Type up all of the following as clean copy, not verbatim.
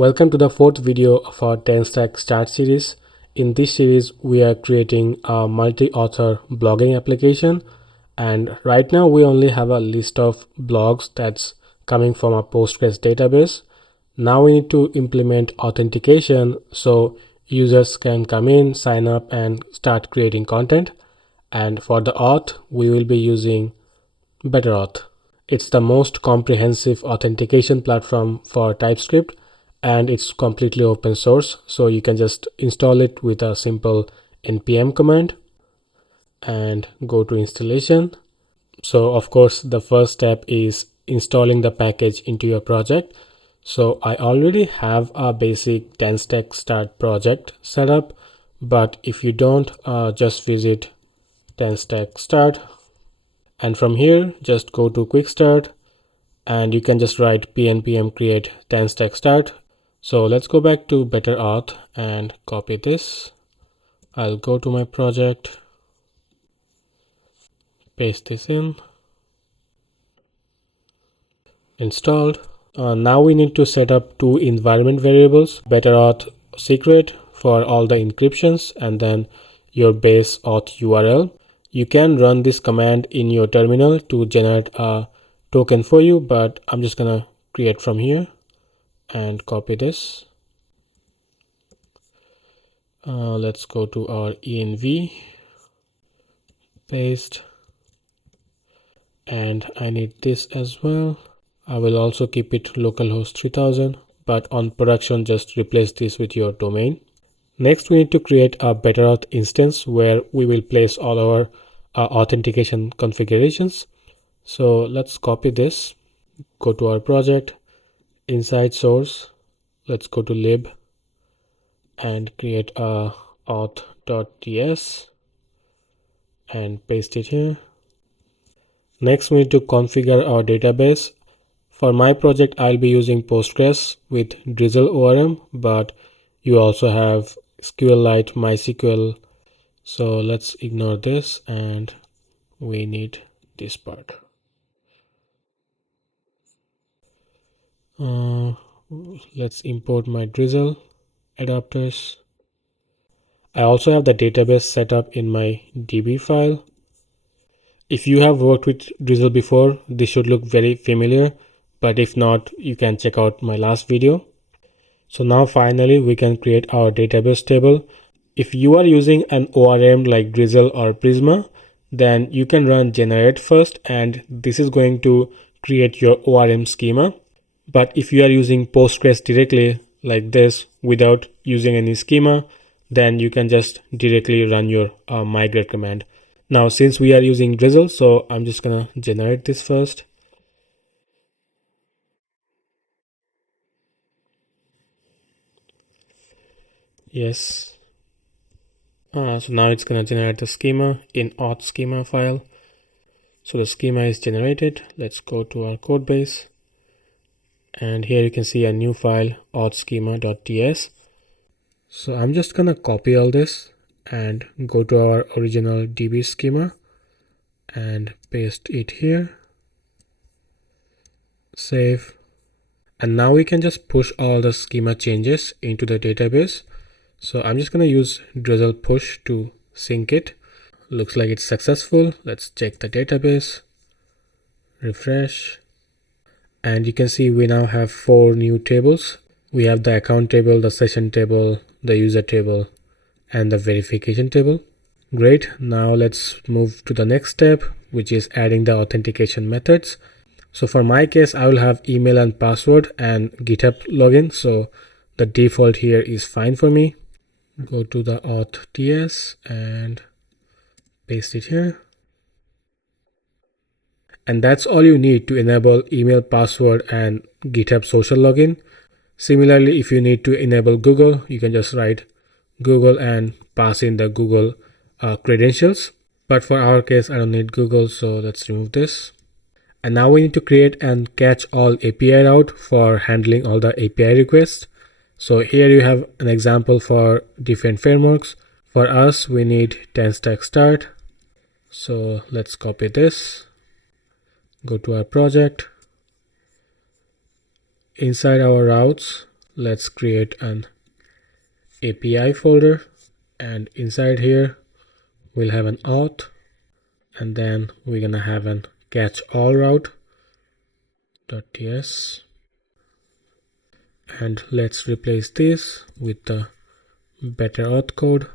Welcome to the fourth video of our Tanstack Start series. In this series, we are creating a multi-author blogging application, and right now we only have a list of blogs that's coming from a Postgres database. Now we need to implement authentication so users can come in, sign up, and start creating content. And for the auth, we will be using Better Auth. It's the most comprehensive authentication platform for TypeScript, and it's completely open source, so you can just install it with a simple npm command and go to installation. So of course the first step is installing the package into your project. So I already have a basic Tanstack Start project set up, but if you don't, just visit Tanstack Start, and from here just go to quick start, and you can just write npm create Tanstack Start. So let's go back to Better Auth and copy this. I'll go to my project, paste this in, installed. Now we need to set up two environment variables, Better Auth secret for all the encryptions, and then your base auth URL. You can run this command in your terminal to generate a token for you, but I'm just gonna create from here and copy this. Let's go to our env, paste, and I need this as well. I will also keep it localhost 3000, but on production just replace this with your domain. Next we need to create a Better Auth instance where we will place all our authentication configurations. So let's copy this, go to our project, inside source, let's go to lib and create a auth.ts and paste it here. Next we need to configure our database. For my project I'll be using Postgres with Drizzle ORM, but you also have SQLite, MySQL, so let's ignore this and we need this part. Let's import my Drizzle adapters. I also have the database set up in my DB file. If you have worked with Drizzle before, this should look very familiar, but if not, you can check out my last video. So now finally we can create our database table. If you are using an ORM like Drizzle or Prisma, then you can run generate first, and this is going to create your ORM schema. But if you are using Postgres directly like this without using any schema, then you can just directly run your migrate command. Now since we are using Drizzle, so I'm just gonna generate this first. Yes. So now it's gonna generate the schema in auth schema file. So the schema is generated. Let's go to our code base. And here you can see a new file, auth-schema.ts. So I'm just gonna copy all this and go to our original DB schema and paste it here. Save. And now we can just push all the schema changes into the database. So I'm just gonna use Drizzle push to sync it. Looks like it's successful. Let's check the database, refresh. And you can see we now have 4 new tables. We have the account table, the session table, the user table, and the verification table. Great. Now let's move to the next step, which is adding the authentication methods. So for my case, I will have email and password and GitHub login. So the default here is fine for me. Go to the auth ts and paste it here. And that's all you need to enable email, password, and GitHub social login. Similarly, if you need to enable Google, you can just write Google and pass in the Google credentials. But for our case, I don't need Google, so let's remove this. And now we need to create and catch all API route for handling all the API requests. So here you have an example for different frameworks. For us, we need Tanstack Start. So let's copy this. Go to our project. Inside our routes, let's create an API folder, and inside here we'll have an auth, and then we're gonna have an catch all route.ts, and let's replace this with the Better Auth code.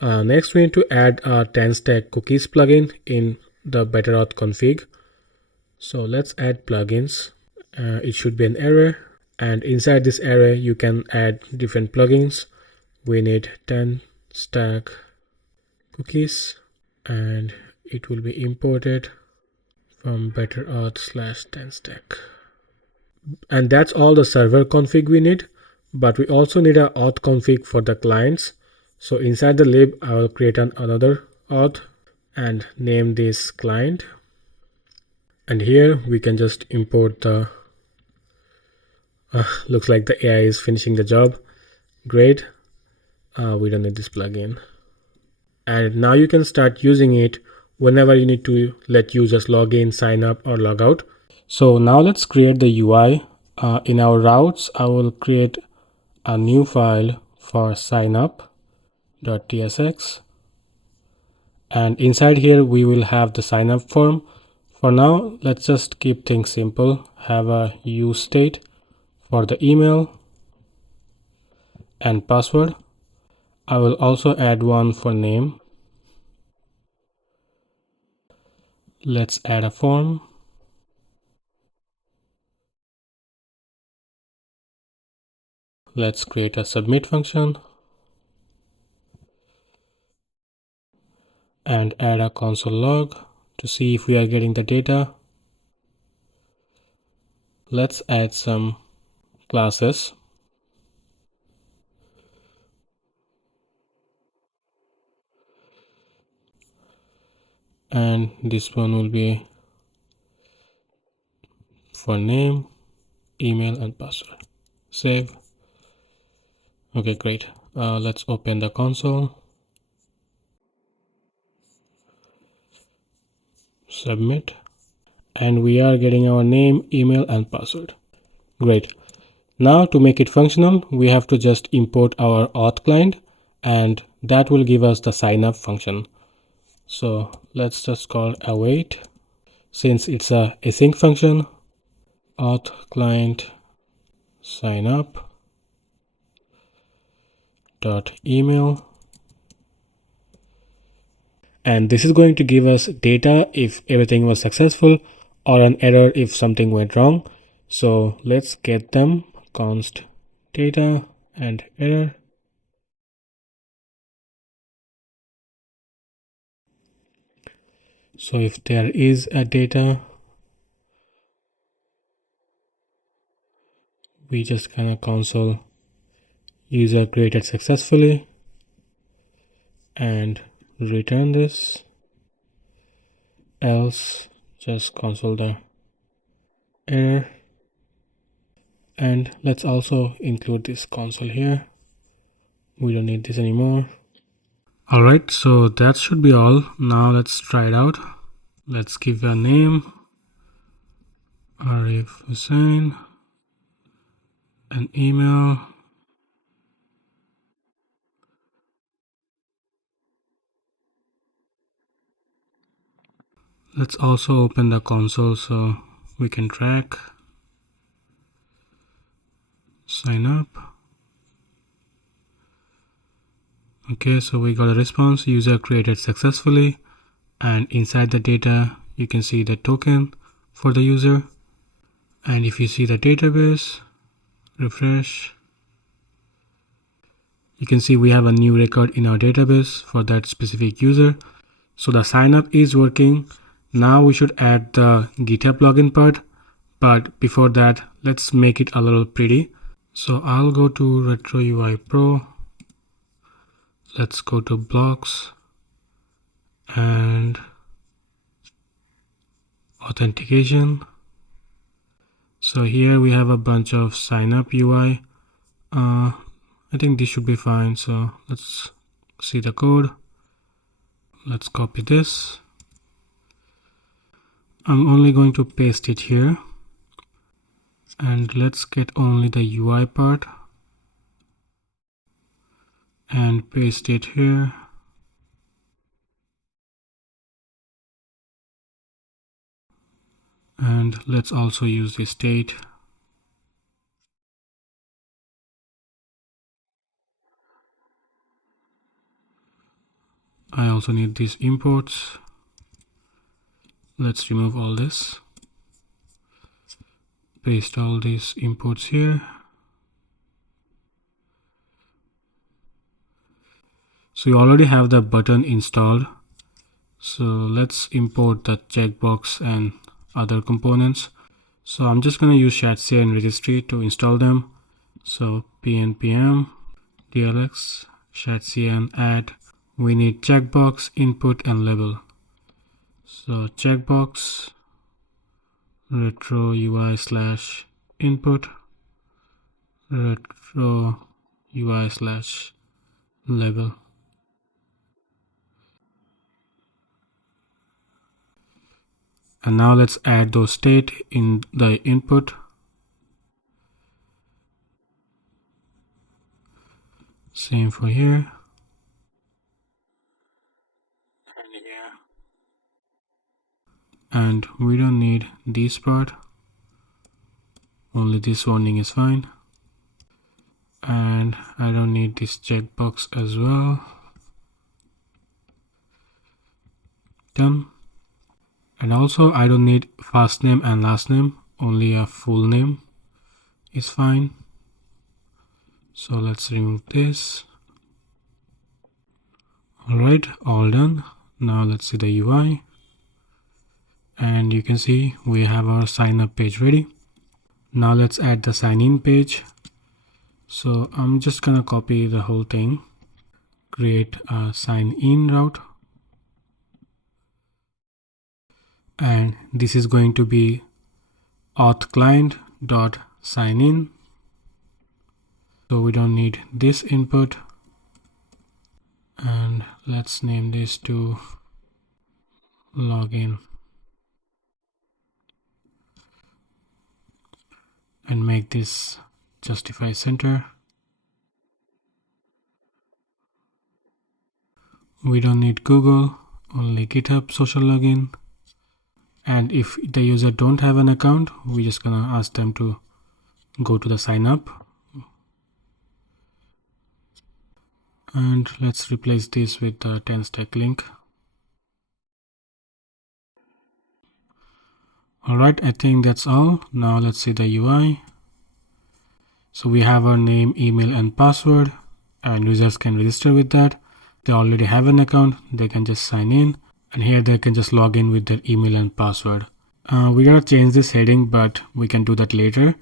Next we need to add a Tanstack cookies plugin in the Better Auth config. So let's add plugins. It should be an array, and inside this array you can add different plugins. We need Tanstack cookies, and it will be imported from Better Auth /Tanstack. And that's all the server config we need, but we also need a auth config for the clients. So inside the lib I will create another auth and name this client, and here we can just import the looks like the AI is finishing the job. Great. We don't need this plugin, and now you can start using it whenever you need to let users log in, sign up, or log out. So now let's create the UI. In our routes I will create a new file for signup.tsx, and inside here we will have the sign up form. For now let's just keep things simple, have a use state for the email and password. I will also add one for name. Let's add a form. Let's create a submit function and add a console log to see if we are getting the data. Let's add some classes. And this one will be for name, email, and password. Save. Okay, great. Let's open the console. Submit. And we are getting our name, email, and password. Great. Now to make it functional, we have to just import our auth client, and that will give us the sign up function. So let's just call await. Since it's a async function, auth client sign up dot email, and this is going to give us data if everything was successful or an error if something went wrong. So let's get them. Const data and error. So if there is a data, we just kind of console user created successfully and return this, else just console the error. And let's also include this console here. We don't need this anymore. Alright, so that should be all. Now let's try it out. Let's give a name, Arif Hussain, an email, let's also open the console so we can track. Sign up. Okay, so we got a response, user created successfully, and inside the data you can see the token for the user. And if you see the database, refresh, you can see we have a new record in our database for that specific user. So the sign up is working. Now we should add the GitHub login part, but before that let's make it a little pretty. So I'll go to Retro UI Pro. Let's go to blocks and authentication. So here we have a bunch of sign up UI. I think this should be fine. So let's see the code. Let's copy this. I'm only going to paste it here. And let's get only the UI part and paste it here. And let's also use the state. I also need these imports. Let's remove all this. Paste all these imports here. So you already have the button installed. So let's import the checkbox and other components. So I'm just going to use ShadCN registry to install them. So pnpm dlx ShadCN add. We need checkbox, input, and label. So checkbox retro UI slash input retro UI slash label. And now let's add those state in the input. Same for here. And here. And we don't need this part. Only this warning is fine. And I don't need this checkbox as well. Done. And also I don't need first name and last name, only a full name is fine. So let's remove this. Alright, all done. Now let's see the UI. And you can see we have our sign up page ready. Now let's add the sign in page. So I'm just gonna copy the whole thing, create a sign in route. And this is going to be auth client dot sign in. So we don't need this input. And let's name this to login. And make this justify center. We don't need Google, only GitHub social login. And if the user don't have an account, we're just gonna ask them to go to the sign up. And let's replace this with the Tanstack link. Alright, I think that's all. Now let's see the UI. So we have our name, email, and password, and users can register with that. They already have an account, they can just sign in, and here they can just log in with their email and password. We gotta change this heading, but we can do that later.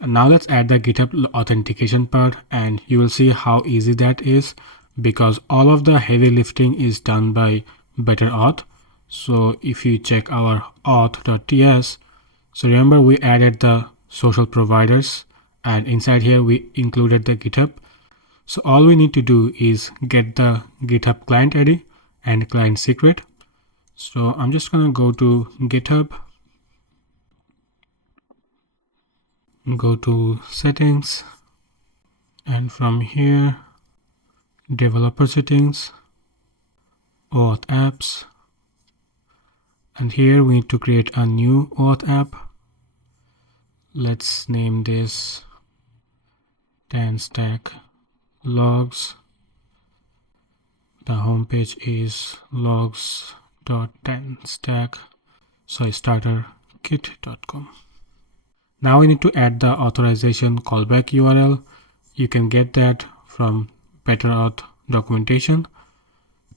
And now let's add the GitHub authentication part, and you will see how easy that is, because all of the heavy lifting is done by Better Auth. So if you check our auth.ts, so remember we added the social providers, and inside here we included the GitHub. So all we need to do is get the GitHub client ID and client secret. So I'm just gonna go to GitHub, go to settings, and from here developer settings, auth apps, and here we need to create a new auth app. Let's name this Tanstack logs. The home page is logs.tanstack, starterkit.com. Now we need to add the authorization callback URL. You can get that from Better Auth documentation.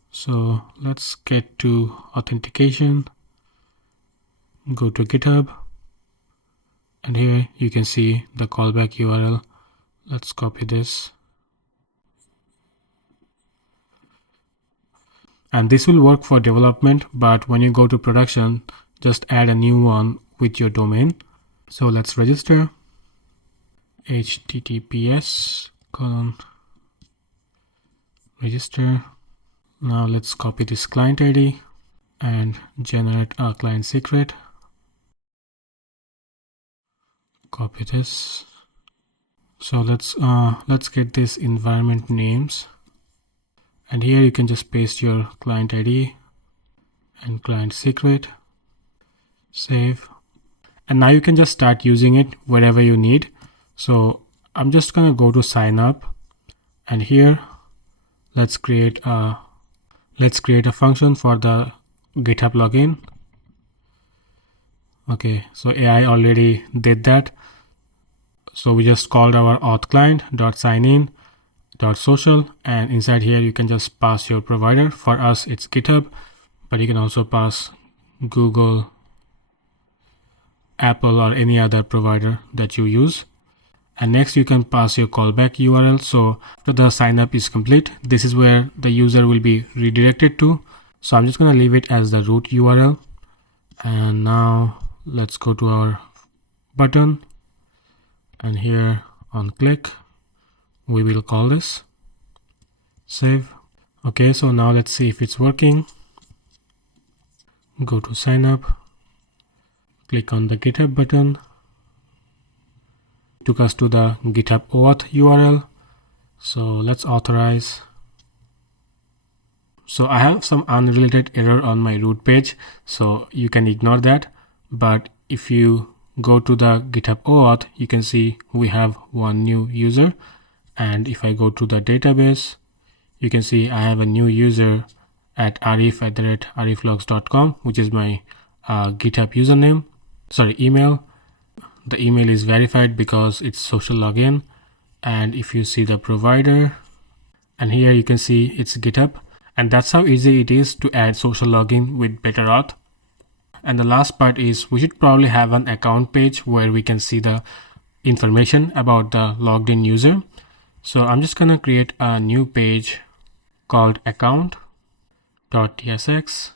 So let's get to authentication, go to GitHub, and here you can see the callback URL. Let's copy this. And this will work for development, but when you go to production, just add a new one with your domain. So let's register. https://register. Now let's copy this client ID and generate a client secret. copy this. So let's get this environment names, and here you can just paste your client ID and client secret, save, and now you can just start using it wherever you need. So I'm just gonna go to sign up, and here let's create a function for the GitHub login. Okay, so AI already did that. So we just called our auth client.signin.social, and inside here you can just pass your provider. For us it's GitHub, but you can also pass Google, Apple, or any other provider that you use. And next you can pass your callback URL. So after the sign up is complete, this is where the user will be redirected to. So I'm just going to leave it as the root URL. And now let's go to our button, and here on click we will call this, save. Okay, so now let's see if it's working. Go to sign up, click on the GitHub button, took us to the GitHub OAuth URL. So let's authorize. So I have some unrelated error on my root page, so you can ignore that. But if you go to the GitHub OAuth, you can see we have one new user. And if I go to the database, you can see I have a new user at arif@ariflogs.com, which is my GitHub username, email. The email is verified because it's social login. And if you see the provider, and here you can see it's GitHub. And that's how easy it is to add social login with Better Auth. And the last part is we should probably have an account page where we can see the information about the logged in user. So I'm just gonna create a new page called account.tsx,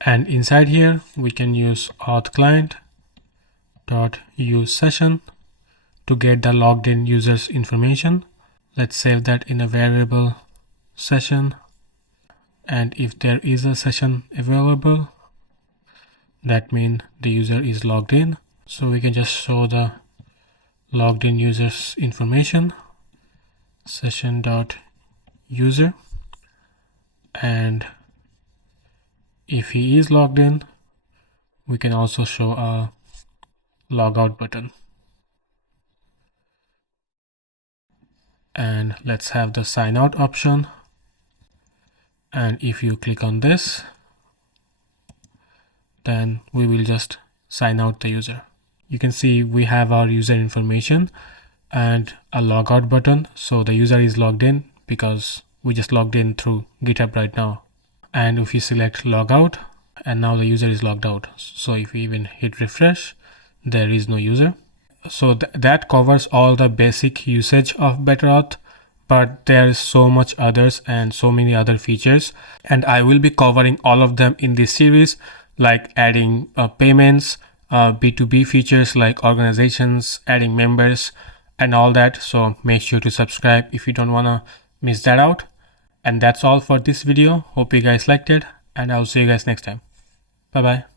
and inside here we can use auth client.useSession to get the logged in user's information. Let's save that in a variable session, and if there is a session available, that means the user is logged in. So we can just show the logged in user's information, session.user, and if he is logged in, we can also show a logout button. And let's have the sign out option, and if you click on this, then we will just sign out the user. You can see we have our user information and a logout button, so the user is logged in because we just logged in through GitHub right now. And if you select logout, and now the user is logged out, so if we even hit refresh, there is no user. So that covers all the basic usage of Better Auth, but there is so much others and so many other features, and I will be covering all of them in this series, like adding payments, B2B features like organizations, adding members, and all that. So make sure to subscribe if you don't want to miss that out. And that's all for this video. Hope you guys liked it, and I'll see you guys next time. Bye bye.